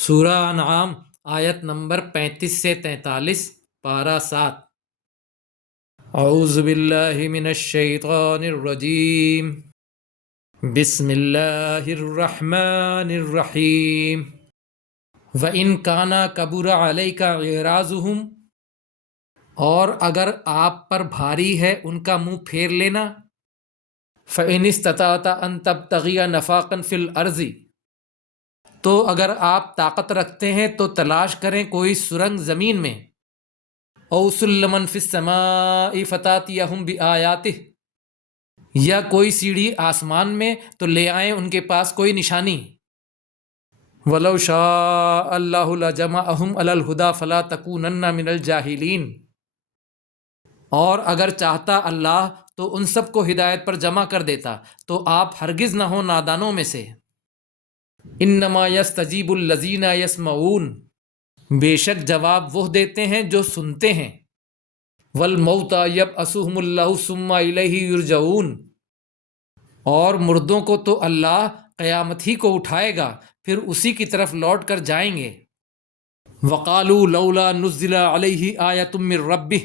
سورہ انعام آیت نمبر 35 سے 43، پارہ 7۔ اعوذ باللہ من الشیطان الرجیم، بسم اللہ الرحمن الرحیم۔ وَإِن كَانَ كَبُرَ عَلَيْكَ إِعْرَاضُهُمْ، اور اگر آپ پر بھاری ہے ان کا منہ پھیر لینا، فَإِنِ اسْتَطَعْتَ أَن تَبْتَغِيَ نَفَاقًا فِي الْأَرْضِ، تو اگر آپ طاقت رکھتے ہیں تو تلاش کریں کوئی سرنگ زمین میں، او سلمًا فی السماء فتأتیہم بآیاتہ، یا کوئی سیڑھی آسمان میں تو لے آئیں ان کے پاس کوئی نشانی۔ وَلَوْ شَاءَ اللَّهُ لَجَمَعَهُمْ عَلَى الْهُدَى فَلَا تَكُونَنَّ مِنَ الْجَاهِلِينَ، اور اگر چاہتا اللہ تو ان سب کو ہدایت پر جمع کر دیتا، تو آپ ہرگز نہ ہو نادانوں میں سے۔ انما یستجیب الذین یسمعون، بے شک جواب وہ دیتے ہیں جو سنتے ہیں۔ والموتى یبعثهم اللہ ثم الیہ یرجعون، اور مردوں کو تو اللہ قیامت ہی کو اٹھائے گا، پھر اسی کی طرف لوٹ کر جائیں گے۔ وقالوا لولا نزل علیہ آیۃ من ربہ،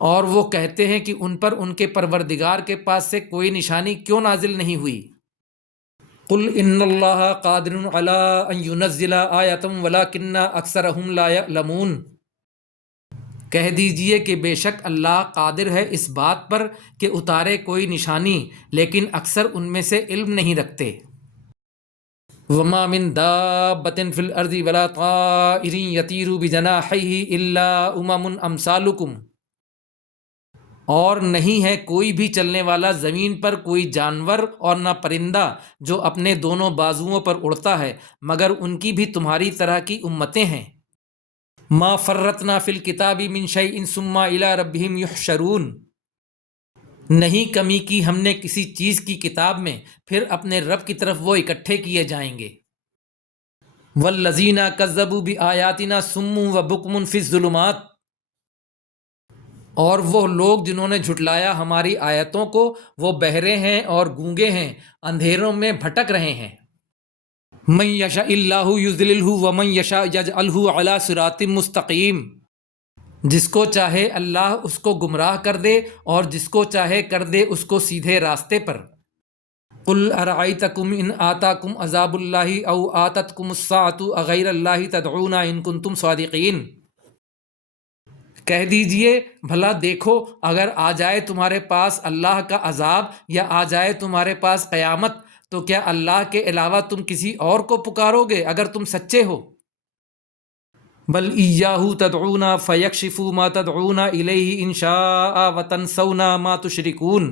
اور وہ کہتے ہیں کہ ان پر ان کے پروردگار کے پاس سے کوئی نشانی کیوں نازل نہیں ہوئی۔ قل ان اللہ قادر علی ان ینزل آیۃ ولکن اکثرہم لا یعلمون، کہہ دیجئے کہ بے شک اللہ قادر ہے اس بات پر کہ اتارے کوئی نشانی، لیکن اکثر ان میں سے علم نہیں رکھتے۔ وما من دابۃ فی الارض ولا طائر یطیر بجناحیہ الا امثالکم، اور نہیں ہے کوئی بھی چلنے والا زمین پر کوئی جانور اور نہ پرندہ جو اپنے دونوں بازوؤں پر اڑتا ہے، مگر ان کی بھی تمہاری طرح کی امتیں ہیں۔ ما فرطنا فی الکتاب من شیء ثم الی ربہم یحشرون، نہیں کمی کی ہم نے کسی چیز کی کتاب میں، پھر اپنے رب کی طرف وہ اکٹھے کیے جائیں گے۔ والذین کذبوا بآیاتنا صم وبکم فی الظلمات، اور وہ لوگ جنہوں نے جھٹلایا ہماری آیتوں کو، وہ بہرے ہیں اور گونگے ہیں، اندھیروں میں بھٹک رہے ہیں۔ من یشاء اللہ یضللہ ومن یشاء یجعلہ علی صراط مستقیم، جس کو چاہے اللہ اس کو گمراہ کر دے اور جس کو چاہے کر دے اس کو سیدھے راستے پر۔ قل ارأیتکم ان آتاکم عذاب اللہ او آتتکم الساعۃ اغیر اللہ تدعون ان کنتم صادقین، کہہ دیجئے بھلا دیکھو اگر آ جائے تمہارے پاس اللہ کا عذاب یا آ جائے تمہارے پاس قیامت، تو کیا اللہ کے علاوہ تم کسی اور کو پکارو گے اگر تم سچے ہو؟ بل ایاہ تدعون فیکشف ما تدعون الیہ ان شاء وتنسون ما تشرکون،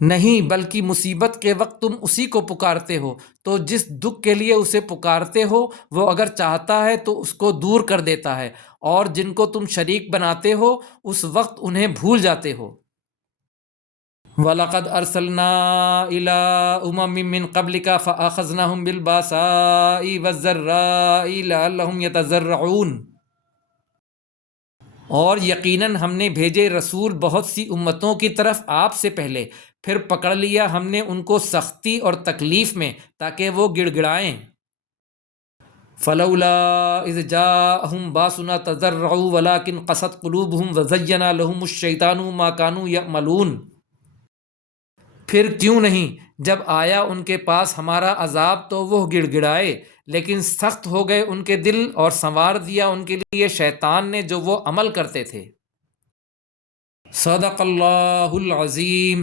نہیں بلکہ مصیبت کے وقت تم اسی کو پکارتے ہو، تو جس دکھ کے لیے اسے پکارتے ہو وہ اگر چاہتا ہے تو اس کو دور کر دیتا ہے، اور جن کو تم شریک بناتے ہو اس وقت انہیں بھول جاتے ہو۔ وَلَقَدْ أَرْسَلْنَا إِلَىٰ أُمَمٍ مِّن قَبْلِكَ فَأَخَذْنَاهُم بِالْبَأْسَاءِ وَالضَّرَّاءِ لَعَلَّهُمْ يَتَضَرَّعُونَ، اور یقیناً ہم نے بھیجے رسول بہت سی امتوں کی طرف آپ سے پہلے، پھر پکڑ لیا ہم نے ان کو سختی اور تکلیف میں تاکہ وہ گڑ گڑائیں۔ فَلَوْلَا إِذْ جَاءَهُمْ بَأْسُنَا تَضَرَّعُوا وَلَٰكِنْ قَسَتْ قُلُوبُهُمْ وَزَيَّنَ لَهُمُ الشَّيْطَانُ مَا كَانُوا يَعْمَلُونَ، پھر کیوں نہیں جب آیا ان کے پاس ہمارا عذاب تو وہ گڑ گڑائے، لیکن سخت ہو گئے ان کے دل، اور سنوار دیا ان کے لیے شیطان نے جو وہ عمل کرتے تھے۔ صدق اللہ العظیم۔